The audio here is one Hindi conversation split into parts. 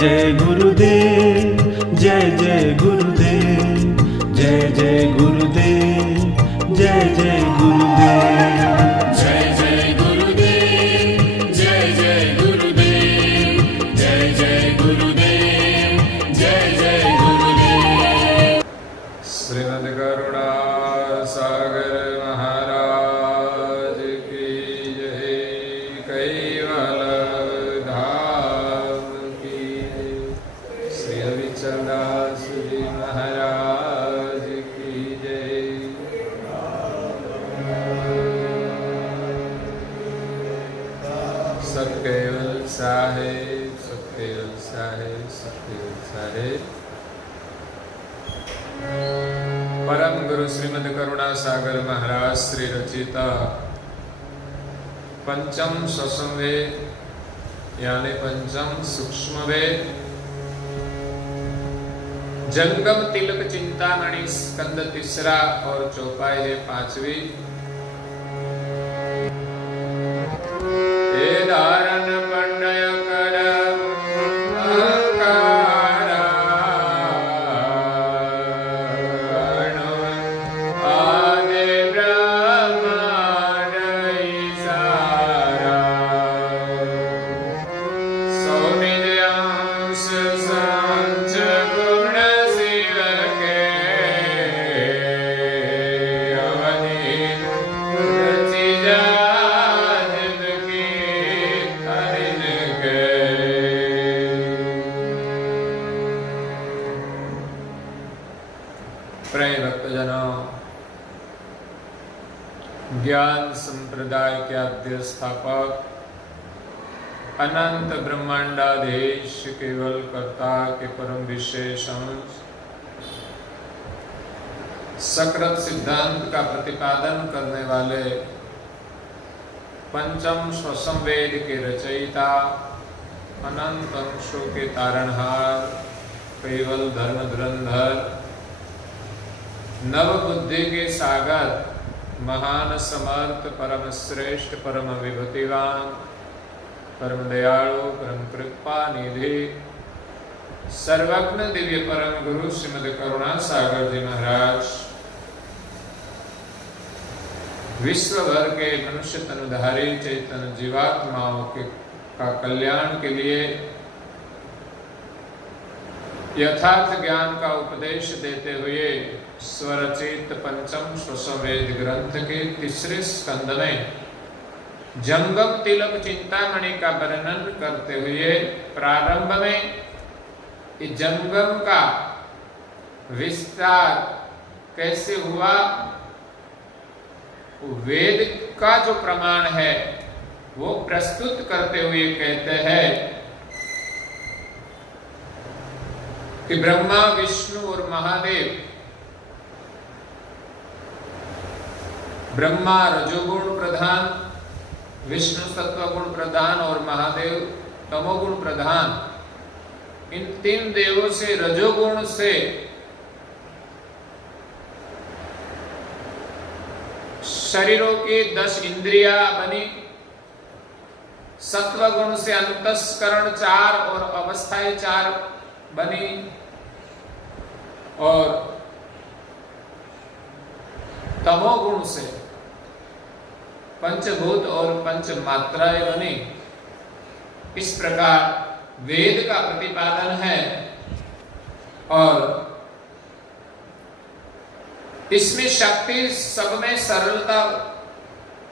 जय गुरुदेव, जय जय गुरुदेव, जय जय गुरुदेव, जय जय गुरुदेव। जय जय गुरुदेव, जय जय गुरुदेव, जय जय गुरुदेव, जय जय गुरुदेव। श्रीमद् करुणा सागर महाराज की जय, कैवल धाम की जय, श्री रविचंद्रदास जी महाराज की जय। सबके उत्साहे, सबके उत्साहे, सबके उत्साहे। परम गुरु श्रीमद् करुणा सागर महाराज श्री रचित पंचम स्वसम वेद यानी पंचम सूक्ष्म वेद जंगम तिलक चिंतामणि स्कंद तीसरा और चौपाई है पांचवी। ए धारण पंडय कर ज्ञान संप्रदाय के आद्य स्थापक अनंत ब्रह्मांडाधीश केवल कर्ता के परम विशेष अंश सकृत सिद्धांत का प्रतिपादन करने वाले पंचम स्वसम वेद के रचयिता अनंत अंशों के तारणहार केवल धर्म धुरंधर नव बुद्धि के सागर महान समर्थ परम श्रेष्ठ परम विभूतिवान परम दयालु परम कृपा निधि सर्वज्ञ दिव्य परम गुरु श्रीमद् करुणा सागर जी महाराज विश्व भर के मनुष्य तनुधारी चैतन्य जीवात्माओं के का कल्याण के लिए यथार्थ ज्ञान का उपदेश देते हुए स्वरचित पंचम स्वसम वेद ग्रंथ के तीसरे स्कंद में जंगम तिलक चिंतामणि का वर्णन करते हुए प्रारंभ में इस जंगम का विस्तार कैसे हुआ, वेद का जो प्रमाण है वो प्रस्तुत करते हुए कहते हैं कि ब्रह्मा विष्णु और महादेव, ब्रह्मा रजोगुण प्रधान, विष्णु सत्वगुण प्रधान और महादेव तमोगुण प्रधान, इन तीन देवों से रजोगुण से शरीरों की 10 इंद्रियां बनी, सत्वगुण से अंतस्करण 4 और अवस्थाएं 4 बनी और तमोगुण से पंचभूत और पंच मात्राएं बनी। इस प्रकार वेद का प्रतिपादन है और इसमें शक्ति सब में सरलता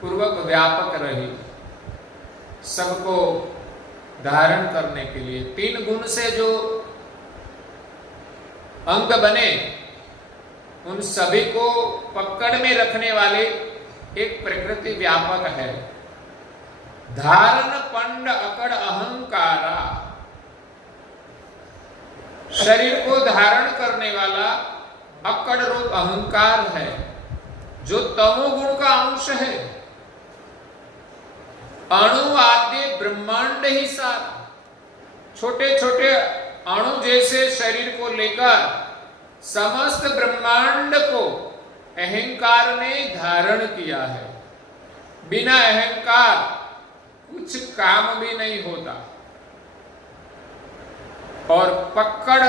पूर्वक व्यापक रही, सबको धारण करने के लिए। 3 गुण से जो अंग बने उन सभी को पकड़ में रखने वाले एक प्रकृति व्यापक है। धारण पंड अकड़ अहंकारा, शरीर को धारण करने वाला अकड़ रूप अहंकार है जो तमोगुण का अंश है। अणु आदि ब्रह्मांड ही सारा, छोटे छोटे अणु जैसे शरीर को लेकर समस्त ब्रह्मांड को अहंकार ने धारण किया है। बिना अहंकार कुछ काम भी नहीं होता। और पकड़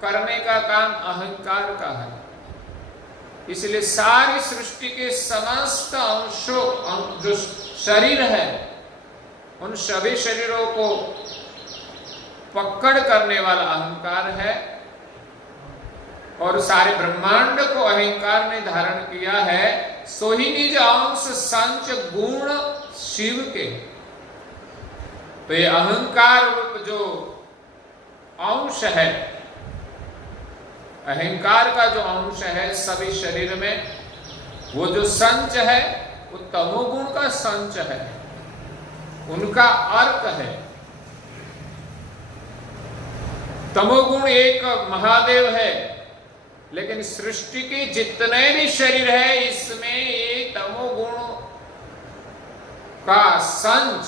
करने का काम अहंकार का है। इसलिए सारी सृष्टि के समस्त अंशों जो शरीर है, उन सभी शरीरों को पकड़ करने वाला अहंकार है, और सारे ब्रह्मांड को अहंकार ने धारण किया है। सो ही निज अंश संच गुण शिव के। तो ये अहंकार रूप जो अंश है, अहंकार का जो अंश है सभी शरीर में, वो जो संच है वो तमोगुण का संच है, उनका अर्क है। तमोगुण एक महादेव है, लेकिन सृष्टि के जितने भी शरीर है इसमें ये तमोगुण का संच,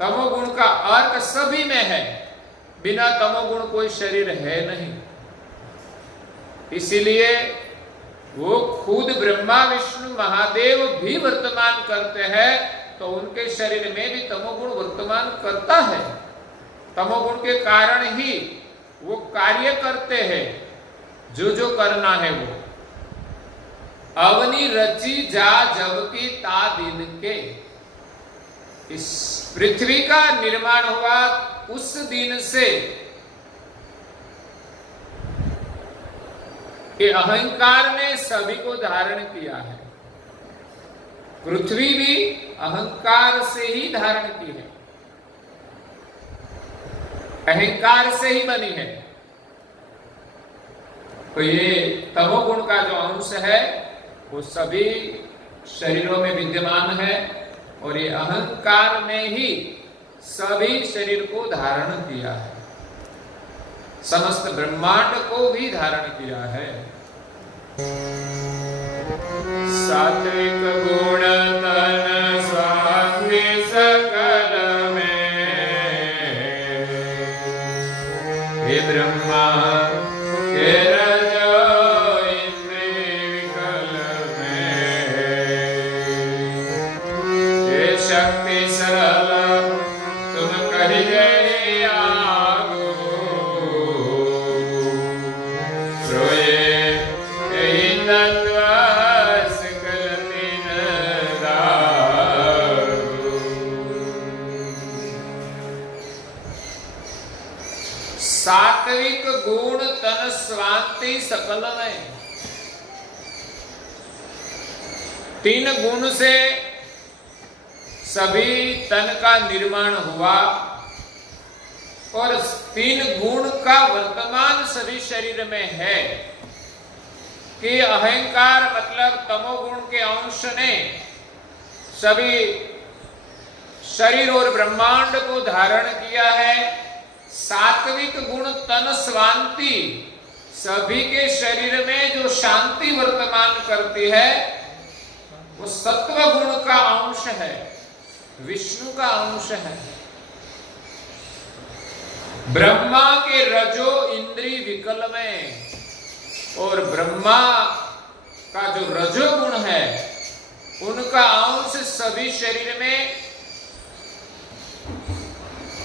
तमोगुण का अर्क सभी में है। बिना तमोगुण कोई शरीर है नहीं। इसीलिए वो खुद ब्रह्मा विष्णु महादेव भी वर्तमान करते हैं, तो उनके शरीर में भी तमोगुण वर्तमान करता है। तमोगुण के कारण ही वो कार्य करते हैं, जो करना है वो। अवनी रची जा जब की ता दिन के। इस पृथ्वी का निर्माण हुआ उस दिन से कि अहंकार ने सभी को धारण किया है। पृथ्वी भी अहंकार से ही धारण की है, अहंकार से ही बनी है। तो ये तमोगुण का जो अंश है वो सभी शरीरों में विद्यमान है, और ये अहंकार ने ही सभी शरीर को धारण किया है, समस्त ब्रह्मांड को भी धारण किया है। सात्विक गुण तन स्वांगी सकल में, हे ब्रह्मा के रजो इंद्रिय विकल में, हे शक्ति सरल तुम कहिए सात्विक गुण तन स्वांति सकल में। तीन गुण से सभी तन का निर्माण हुआ, और तीन गुण का वर्तमान सभी शरीर में है कि अहंकार मतलब तमोगुण के अंश ने सभी शरीर और ब्रह्मांड को धारण किया है। सात्विक गुण तन स्वांति, सभी के शरीर में जो शांति वर्तमान करती है वो सत्व गुण का अंश है, विष्णु का अंश है। ब्रह्मा के रजो इंद्रिय विकल में, और ब्रह्मा का जो रजो गुण है उनका अंश सभी शरीर में,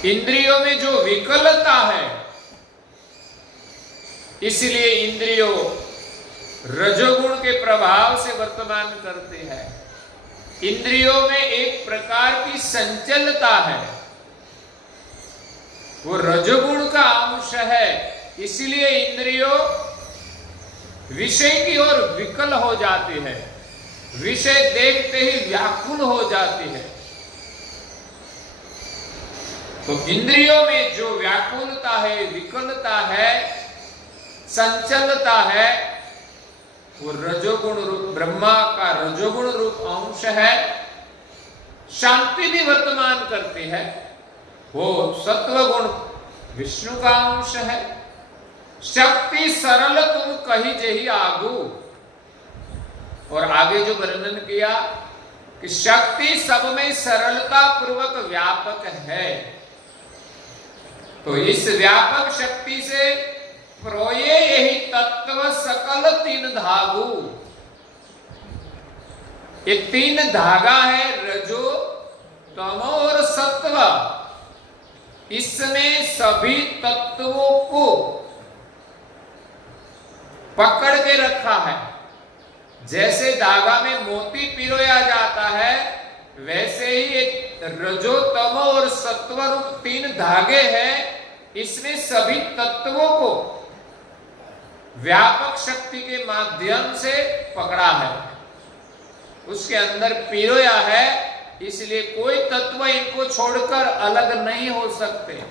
इंद्रियों में जो विकलता है, इसलिए इंद्रियों रजोगुण के प्रभाव से वर्तमान करते हैं। इंद्रियों में एक प्रकार की संचलता है, वो रजोगुण का अंश है, इसलिए इंद्रियों विषय की ओर विकल हो जाती है, विषय देखते ही व्याकुल हो जाती है। तो इंद्रियों में जो व्याकुलता है, विकलता है, संचलता है, वो रजोगुण रूप ब्रह्मा का रजोगुण रूप अंश है। शांति भी वर्तमान करती है, वो सत्वगुण विष्णु का अंश है। शक्ति सरल तुम कही जेहि आगू, और आगे जो वर्णन किया कि शक्ति सब में सरलता पूर्वक व्यापक है। तो इस व्यापक शक्ति से प्रोये यही तत्व सकल तीन धागु। ये तीन धागा है, रजो तमो और सत्व। इसमें सभी तत्वों को पकड़ के रखा है। जैसे धागा में मोती पिरोया जाता है, वैसे ही एक रजो तमो और सत्व रूप 3 धागे हैं, इसमें सभी तत्वों को व्यापक शक्ति के माध्यम से पकड़ा है, उसके अंदर पिरोया है, इसलिए कोई तत्व इनको छोड़कर अलग नहीं हो सकते।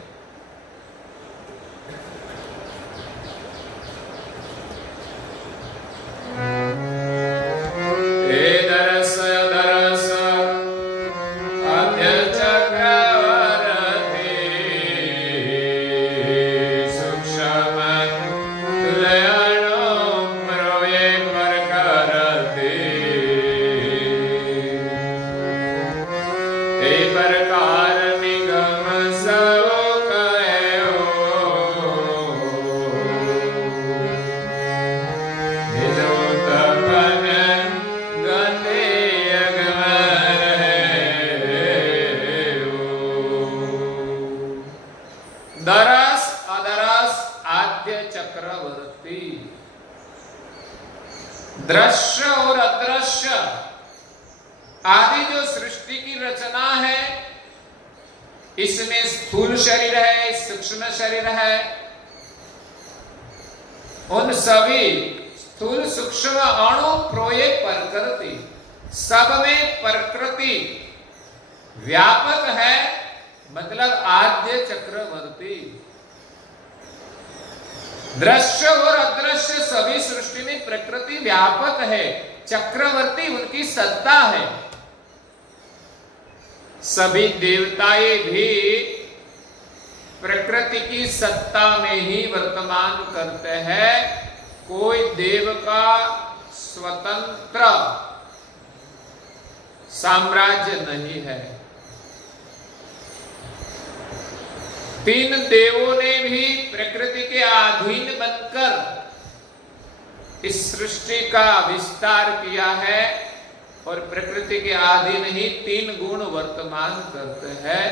दरस अदरस आद्य चक्रवर्ती। दृश्य और अदृश्य आदि जो सृष्टि की रचना है, इसमें स्थूल शरीर है, सूक्ष्म शरीर है, उन सभी स्थूल सूक्ष्म अणु प्रोये प्रकृति, सब में प्रकृति व्यापक है, मतलब आद्य चक्रवर्ती। दृश्य और अदृश्य सभी सृष्टि में प्रकृति व्यापक है, चक्रवर्ती उनकी सत्ता है। सभी देवताएं भी प्रकृति की सत्ता में ही वर्तमान करते हैं, कोई देव का स्वतंत्र साम्राज्य नहीं है। 3 देवों ने भी प्रकृति के अधीन बनकर इस सृष्टि का विस्तार किया है, और प्रकृति के अधीन ही 3 गुण वर्तमान करते हैं।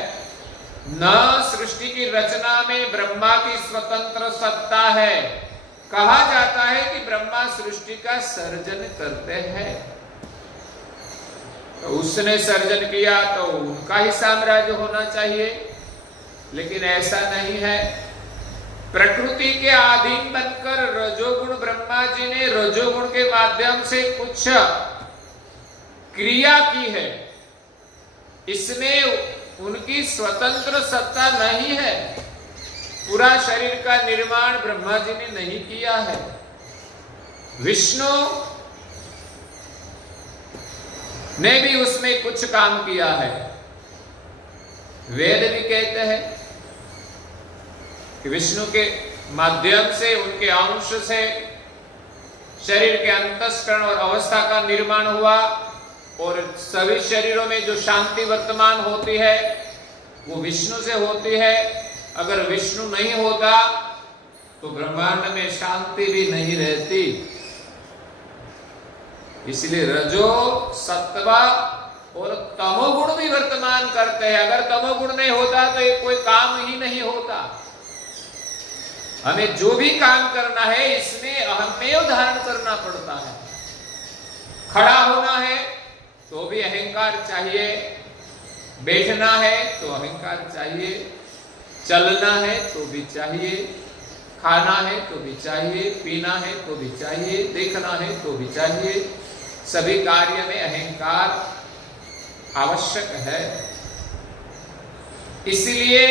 न सृष्टि की रचना में ब्रह्मा की स्वतंत्र सत्ता है, कहा जाता है कि ब्रह्मा सृष्टि का सर्जन करते हैं, तो उसने सर्जन किया तो उनका ही साम्राज्य होना चाहिए, लेकिन ऐसा नहीं है। प्रकृति के अधीन बनकर रजोगुण ब्रह्मा जी ने रजोगुण के माध्यम से कुछ क्रिया की है, इसमें उनकी स्वतंत्र सत्ता नहीं है। पूरा शरीर का निर्माण ब्रह्मा जी ने नहीं किया है। विष्णु ने भी उसमें कुछ काम किया है। वेद भी कहते हैं कि विष्णु के माध्यम से, उनके अंश से शरीर के अंतस्करण और अवस्था का निर्माण हुआ, और सभी शरीरों में जो शांति वर्तमान होती है वो विष्णु से होती है। अगर विष्णु नहीं होता तो ब्रह्मांड में शांति भी नहीं रहती। इसलिए रजो सत्व और तमोगुण भी वर्तमान करते हैं। अगर तमोगुण नहीं होता तो ये कोई काम ही नहीं होता। हमें जो भी काम करना है इसमें अहमेव धारण करना पड़ता है। खड़ा होना है तो भी अहंकार चाहिए, बैठना है तो अहंकार चाहिए, चलना है तो भी चाहिए, खाना है तो भी चाहिए, पीना है तो भी चाहिए, देखना है तो भी चाहिए। सभी कार्य में अहंकार आवश्यक है। इसलिए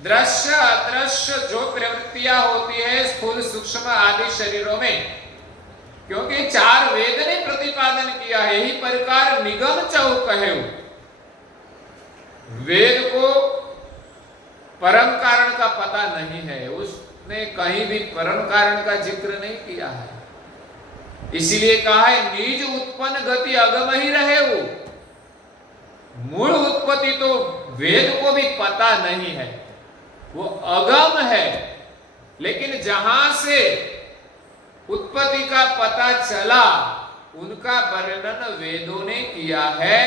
दृश्य अदृश्य जो प्रवृत्तियां होती है स्थूल सूक्ष्म आदि शरीरों में, क्योंकि 4 वेद ने प्रतिपादन किया है, यही प्रकार निगम चहु कहे। वेद को परम कारण का पता नहीं है, उसने कहीं भी परम कारण का जिक्र नहीं किया है। इसीलिए कहा है निज उत्पन्न गति अगम ही रहे। वो मूल उत्पत्ति तो वेद को भी पता नहीं है, वो अगम है। लेकिन जहां से उत्पत्ति का पता चला उनका वर्णन वेदों ने किया है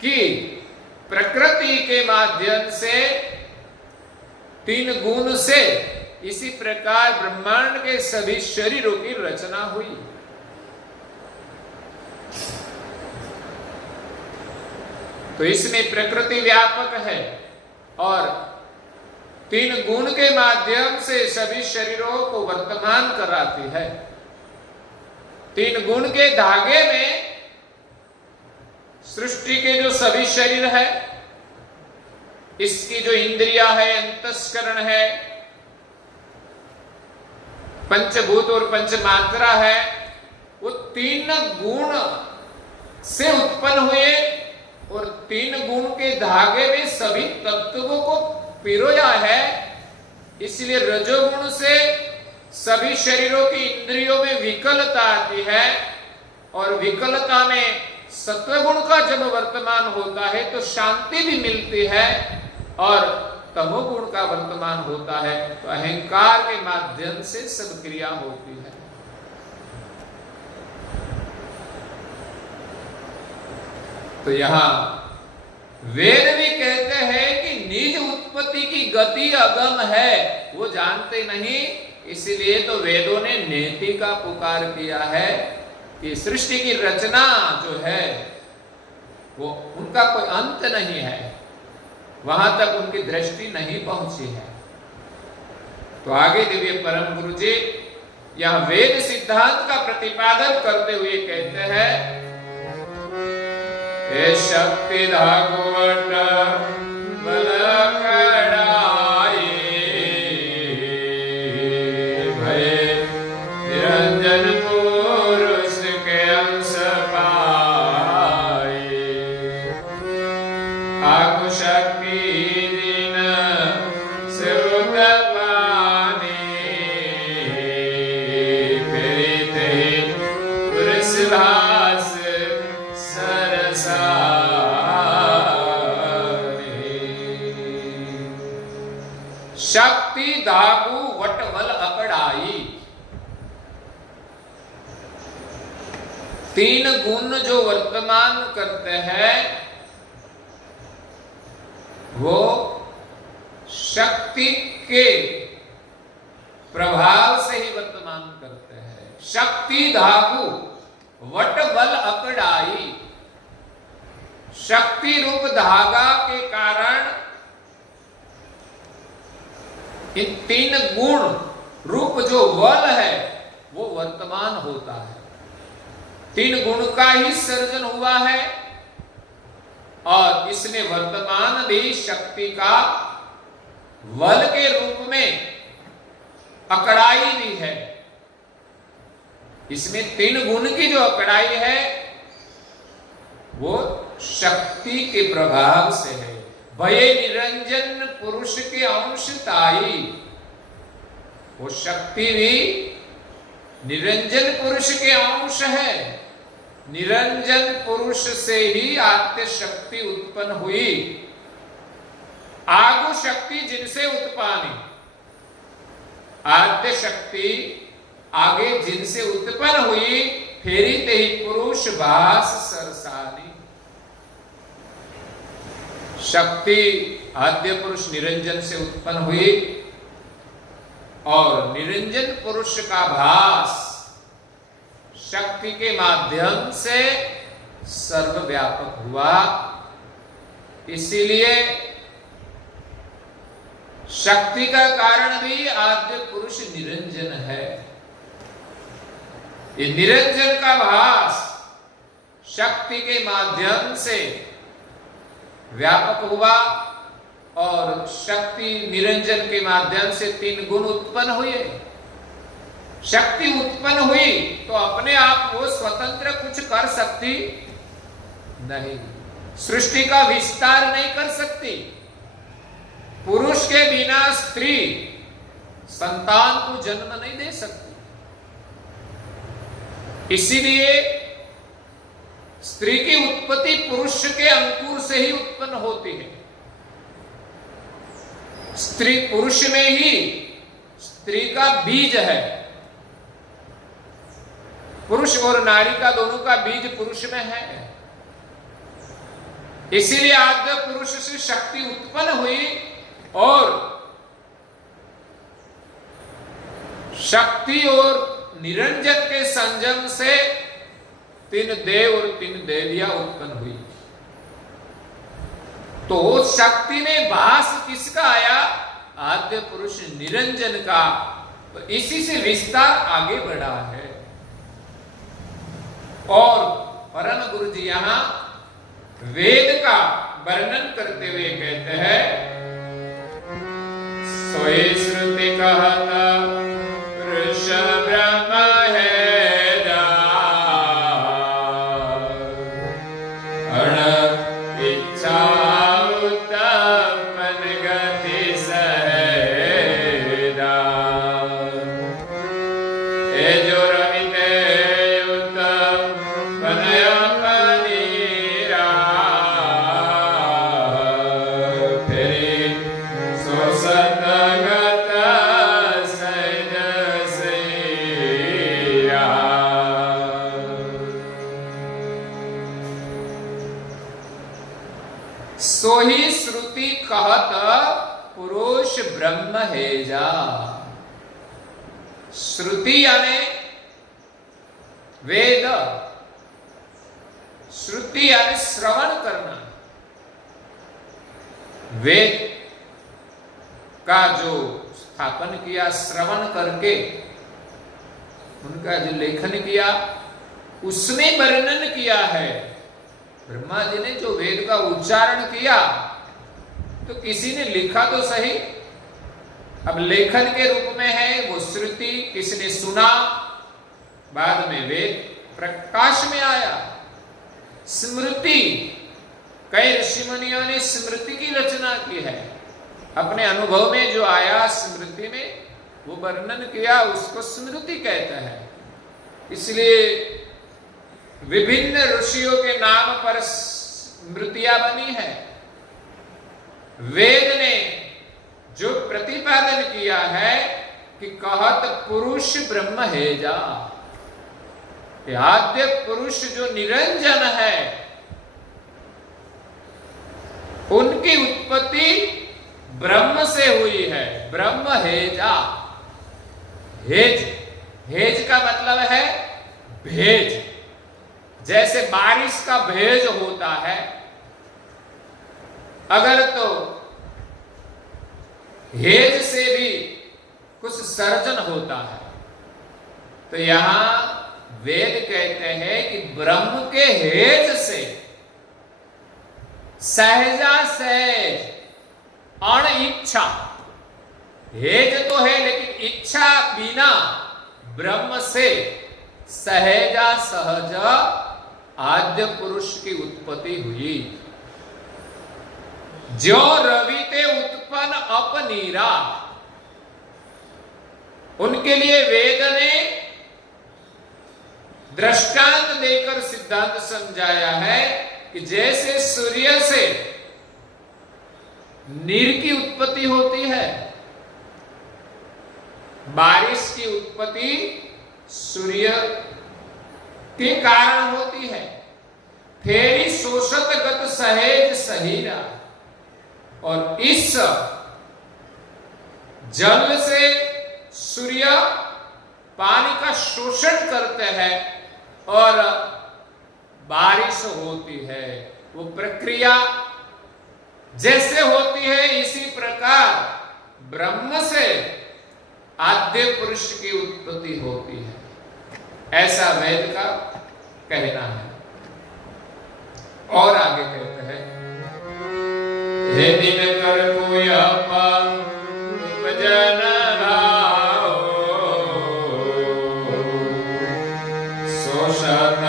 कि प्रकृति के माध्यम से तीन गुण से इसी प्रकार ब्रह्मांड के सभी शरीरों की रचना हुई। तो इसमें प्रकृति व्यापक है और तीन गुण के माध्यम से सभी शरीरों को वर्तमान कराती है। तीन गुण के धागे में सृष्टि के जो सभी शरीर है, इसकी जो इंद्रिया है, अंतस्करण है, पंचभूत और पंचमात्रा है, वो तीन गुण से उत्पन्न हुए और तीन गुण के धागे में सभी तत्वों को पिरोया है। इसलिए रजोगुण से सभी शरीरों की इंद्रियों में विकलता आती है और विकलता में सत्वगुण का जब वर्तमान होता है तो शांति भी मिलती है और तमोगुण का वर्तमान होता है तो अहंकार के माध्यम से सब क्रिया होती है। तो यहां वेद भी कहते हैं कि निज उत्पत्ति की गति अगम है, वो जानते नहीं, इसलिए तो वेदों ने नेति का पुकार किया है कि सृष्टि की रचना जो है वो उनका कोई अंत नहीं है, वहां तक उनकी दृष्टि नहीं पहुंची है। तो आगे दिव्य परम गुरु जी यह वेद सिद्धांत का प्रतिपादन करते हुए कहते हैं, हे शक्ति धागुवट बल कड़ाई भय निरंजन पुरुष के अंश पाए। आगु शक्ति दिन सुत पानी फिरते पुरुष भास शक्ति धागु वटवल अकड़ाई। तीन गुण जो वर्तमान करते हैं वो शक्ति के प्रभाव से ही वर्तमान करते हैं। शक्ति धागु वटवल अकड़ाई, शक्ति रूप धागा के कारण इन तीन गुण रूप जो वल है वो वर्तमान होता है। तीन गुण का ही सर्जन हुआ है और इसमें वर्तमान भी शक्ति का वल के रूप में अकड़ाई भी है। इसमें तीन गुण की जो अकड़ाई है वो शक्ति के प्रभाव से है। भय निरंजन पुरुष के अंश ताई, वो शक्ति भी निरंजन पुरुष के अंश है। निरंजन पुरुष से ही आद्य शक्ति उत्पन्न हुई। आगु शक्ति जिनसे उत्पन्न, आद्य शक्ति आगे जिनसे उत्पन्न हुई, फेरी ते ही पुरुष भास सरसानी। शक्ति आद्य पुरुष निरंजन से उत्पन्न हुई और निरंजन पुरुष का भास शक्ति के माध्यम से सर्वव्यापक हुआ। इसीलिए शक्ति का कारण भी आद्य पुरुष निरंजन है। ये निरंजन का भास शक्ति के माध्यम से व्यापक हुआ और शक्ति निरंजन के माध्यम से तीन गुण उत्पन्न हुए। शक्ति उत्पन्न हुई तो अपने आप वो स्वतंत्र कुछ कर सकती नहीं, सृष्टि का विस्तार नहीं कर सकती। पुरुष के बिना स्त्री संतान को जन्म नहीं दे सकती। इसीलिए स्त्री की उत्पत्ति पुरुष के अंकुर से ही उत्पन्न होती है। स्त्री पुरुष में ही स्त्री का बीज है। पुरुष और नारी का दोनों का बीज पुरुष में है। इसीलिए आद्य पुरुष से शक्ति उत्पन्न हुई और शक्ति और निरंजन के संजम से 3 देव और 3 देवियां उत्पन्न हुई। तो शक्ति में भास किसका आया? आद्य पुरुष निरंजन का। तो इसी से विस्तार आगे बढ़ा है। और परम गुरु जी यहां वेद का वर्णन करते हुए कहते हैं, सोई श्रुति कहता पुरुष ब्रह्म है अण इच्छा उत्पन्न गति सहेदा ए जो रहिते सोही श्रुति कहत पुरुष ब्रह्म है जा। श्रुति यानी वेद, श्रुति यानी श्रवण करना। वेद का जो स्थापन किया श्रवण करके, उनका जो लेखन किया उसमें वर्णन किया है। ब्रह्मा जी ने जो वेद का उच्चारण किया तो किसी ने लिखा तो सही, अब लेखन के रूप में है वो श्रुति, किसने सुना, बाद में वेद प्रकाश में आया। स्मृति, कई ऋषि मुनियों ने स्मृति की रचना की है, अपने अनुभव में जो आया स्मृति में वो वर्णन किया, उसको स्मृति कहते हैं। इसलिए विभिन्न ऋषियों के नाम पर स्मृतियां बनी है। वेद ने जो प्रतिपादन किया है कि कहत पुरुष ब्रह्म है जा, आद्य पुरुष जो निरंजन है उनकी उत्पत्ति ब्रह्म से हुई है। ब्रह्म हेजा, हेज, हेज का मतलब है भेज। जैसे बारिश का भेज होता है, अगर तो हेज से भी कुछ सर्जन होता है, तो यहां वेद कहते हैं कि ब्रह्म के हेज से सहजा सहज अण इच्छा, हेज तो है लेकिन इच्छा बिना ब्रह्म से सहजा सहज आद्य पुरुष की उत्पत्ति हुई। जो रवि ते उत्पन्न अपनीरा, उनके लिए वेद ने दृष्टांत देकर सिद्धांत समझाया है कि जैसे सूर्य से नीर की उत्पत्ति होती है, बारिश की उत्पत्ति सूर्य के कारण होती है। फेरी शोषत गत सहेज सहीरा, और इस जल से सूर्य पानी का शोषण करते हैं और बारिश होती है। वो प्रक्रिया जैसे होती है इसी प्रकार ब्रह्म से आद्य पुरुष की उत्पत्ति होती है, ऐसा वेद का कहना है। और आगे कहते हैं, हे दिन कर कोयपा उपजन भाव, शोषत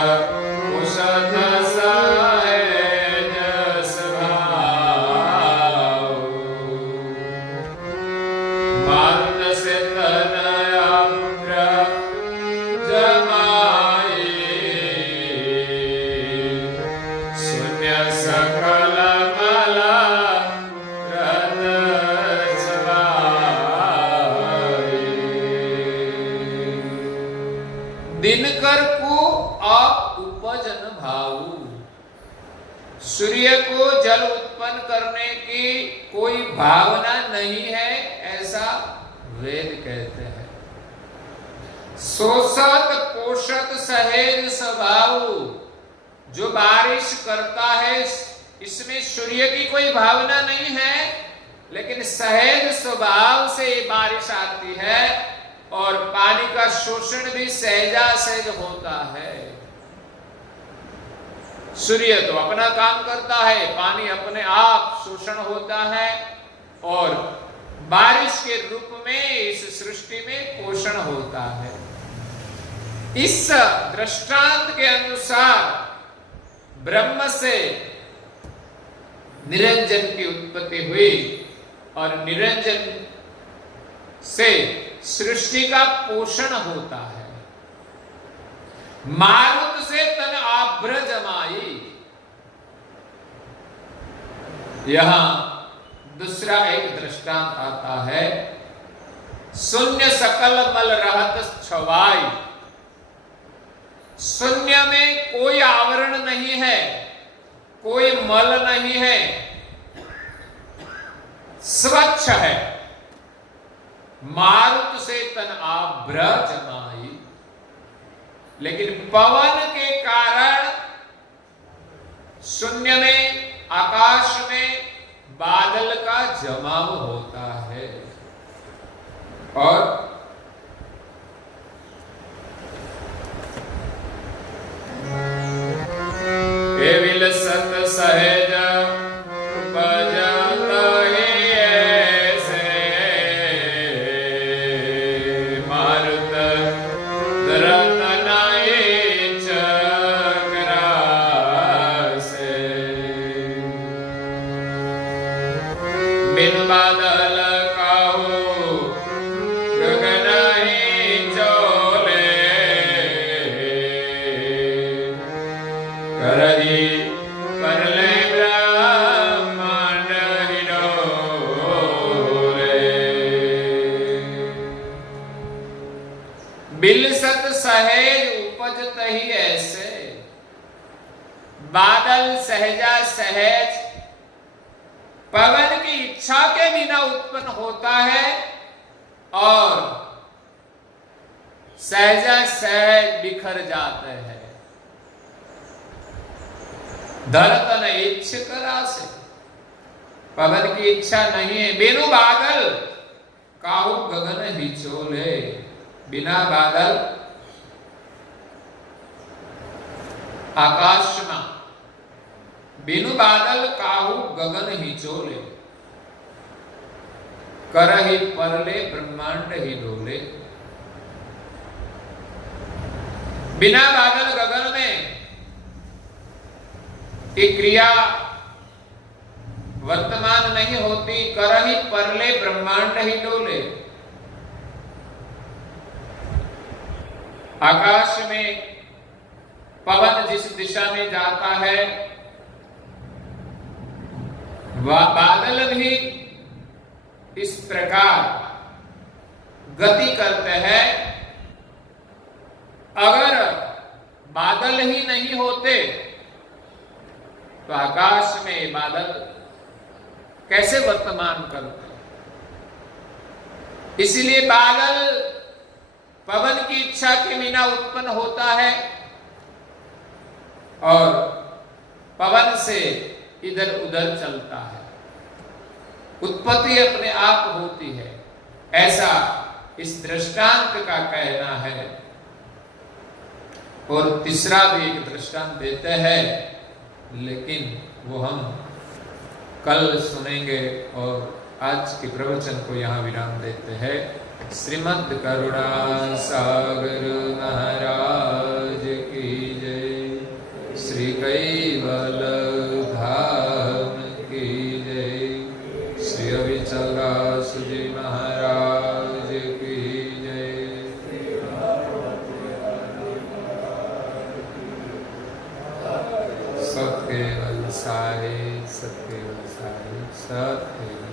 कुशत सहज स्वभाव, मार्ग से तनया पुत्र जमाई, शून्य सकल मला रत छवाई। दिनकर को आप उपजन भाऊ, सूर्य को जल उत्पन्न करने की कोई भावना नहीं है, ऐसा वेद कहते हैं। शोषत पोषत सहेज स्वभाव, जो बारिश करता है इसमें सूर्य की कोई भावना नहीं है, लेकिन सहज स्वभाव से बारिश आती है और पानी का शोषण भी सहजा सहज होता है। सूर्य तो अपना काम करता है, पानी अपने आप शोषण होता है और बारिश के रूप में इस सृष्टि में पोषण होता है। इस दृष्टांत के अनुसार ब्रह्म से निरंजन की उत्पत्ति हुई और निरंजन से सृष्टि का पोषण होता है। मारुत से तन आभ्र जमाई, यहां दूसरा एक दृष्टांत आता है। शून्य सकल मल रहत छवाई, शून्य में कोई आवरण नहीं है, कोई मल नहीं है, स्वच्छ है। मारुत से तन आभ्र जमाई, लेकिन पवन के कारण शून्य में, आकाश में बादल का जमाव होता है और विलसत सहज उपजत ही ऐसे, मारुत दरत नाई चक्रा से, बिन बादल काहू गगन ही चोले, करही परले ब्रह्मांड ही डोले। बिलसत सहेज उपजत ही ऐसे, बादल सहजा सहज पवन की इच्छा के बिना उत्पन्न होता है और सहजा सहज बिखर जाते हैं। धरतन इच्छ करा से, पवन की इच्छा नहीं है। बिनु बादल काहू गगन ही चोले, बिना बादल आकाश में, बिनु बादल काहू गगन ही चोले, करहि परले ब्रह्मांड ही डोले। बिना बादल गगन में की क्रिया वर्तमान नहीं होती, करहि परले ब्रह्मांड ही डोले। आकाश में पवन जिस दिशा में जाता है वह बादल भी इस प्रकार गति करते हैं। अगर बादल ही नहीं होते तो आकाश में बादल कैसे वर्तमान करते? इसलिए बादल पवन की इच्छा के बिना उत्पन्न होता है और पवन से इधर उधर चलता है, उत्पत्ति अपने आप होती है, ऐसा इस दृष्टांत का कहना है। और तीसरा भी एक दृष्टांत देते हैं, लेकिन वो हम कल सुनेंगे और आज के प्रवचन को यहाँ विराम देते हैं। श्रीमद् करुणा सागर महाराज की जय, श्री कैवल धाम की जय, श्री अविचलदास जी महाराज की जय। सत्य वंशाय सत्य वंशाय सत्य